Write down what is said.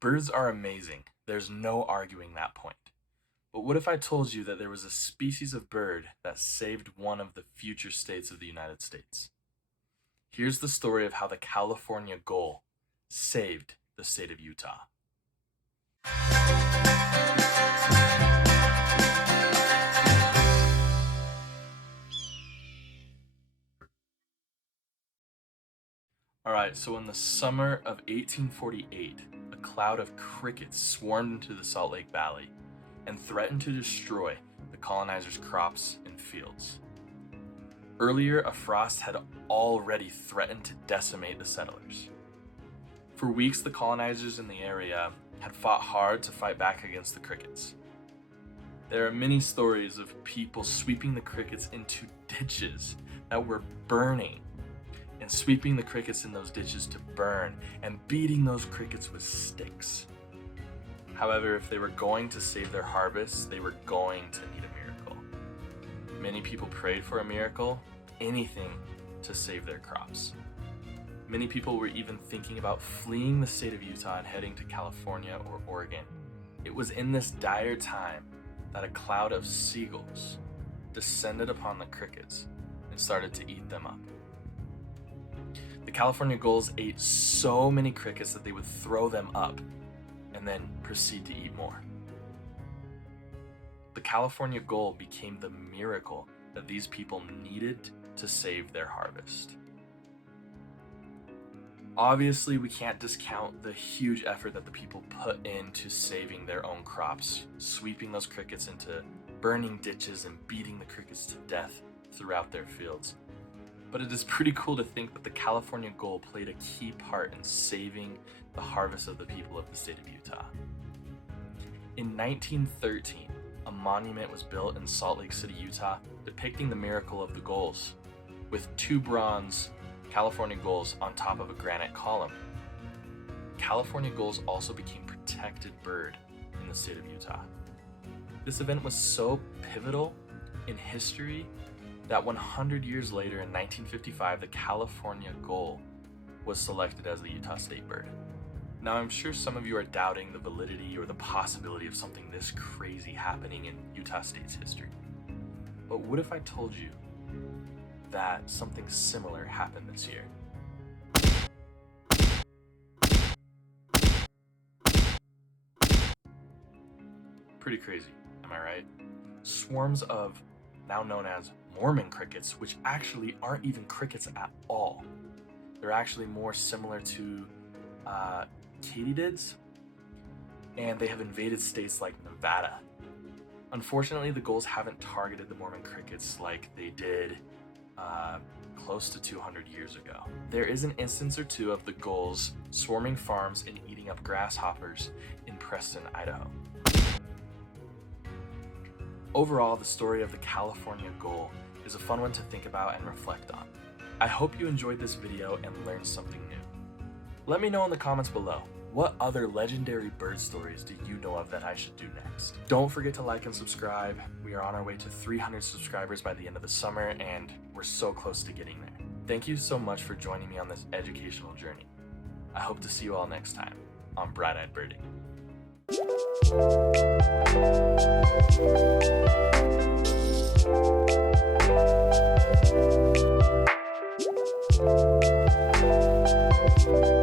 Birds are amazing. There's no arguing that point. But what if I told you that there was a species of bird that saved one of the future states of the United States? Here's the story of how the California Gull saved the state of Utah. Alright, so in the summer of 1848, a cloud of crickets swarmed into the Salt Lake Valley and threatened to destroy the colonizers' crops and fields. Earlier, a frost had already threatened to decimate the settlers. For weeks, the colonizers in the area had fought hard to fight back against the crickets. There are many stories of people sweeping the crickets into ditches that were burning and sweeping the crickets in those ditches to burn and beating those crickets with sticks. However, if they were going to save their harvest, they were going to need a miracle. Many people prayed for a miracle, anything to save their crops. Many people were even thinking about fleeing the state of Utah and heading to California or Oregon. It was in this dire time that a cloud of seagulls descended upon the crickets and started to eat them up. The California gulls ate so many crickets that they would throw them up and then proceed to eat more. The California gull became the miracle that these people needed to save their harvest. Obviously, we can't discount the huge effort that the people put into saving their own crops, sweeping those crickets into burning ditches and beating the crickets to death throughout their fields. But it is pretty cool to think that the California gull played a key part in saving the harvest of the people of the state of Utah. In 1913, a monument was built in Salt Lake City, Utah, depicting the miracle of the gulls, with 2 bronze California gulls on top of a granite column. California gulls also became protected bird in the state of Utah. This event was so pivotal in history that 100 years later in 1955, the California gull was selected as the Utah state bird. Now, I'm sure some of you are doubting the validity or the possibility of something this crazy happening in Utah state's history. But what if I told you that something similar happened this year? Pretty crazy, am I right? Swarms of now known as Mormon crickets, which actually aren't even crickets at all. They're actually more similar to katydids, and they have invaded states like Nevada. Unfortunately, the gulls haven't targeted the Mormon crickets like they did close to 200 years ago. There is an instance or two of the gulls swarming farms and eating up grasshoppers in Preston, Idaho. Overall, the story of the California gull is a fun one to think about and reflect on. I hope you enjoyed this video and learned something new. Let me know in the comments below, what other legendary bird stories do you know of that I should do next? Don't forget to like and subscribe. We are on our way to 300 subscribers by the end of the summer, and we're so close to getting there. Thank you so much for joining me on this educational journey. I hope to see you all next time on Bright-Eyed Birding. Thank you.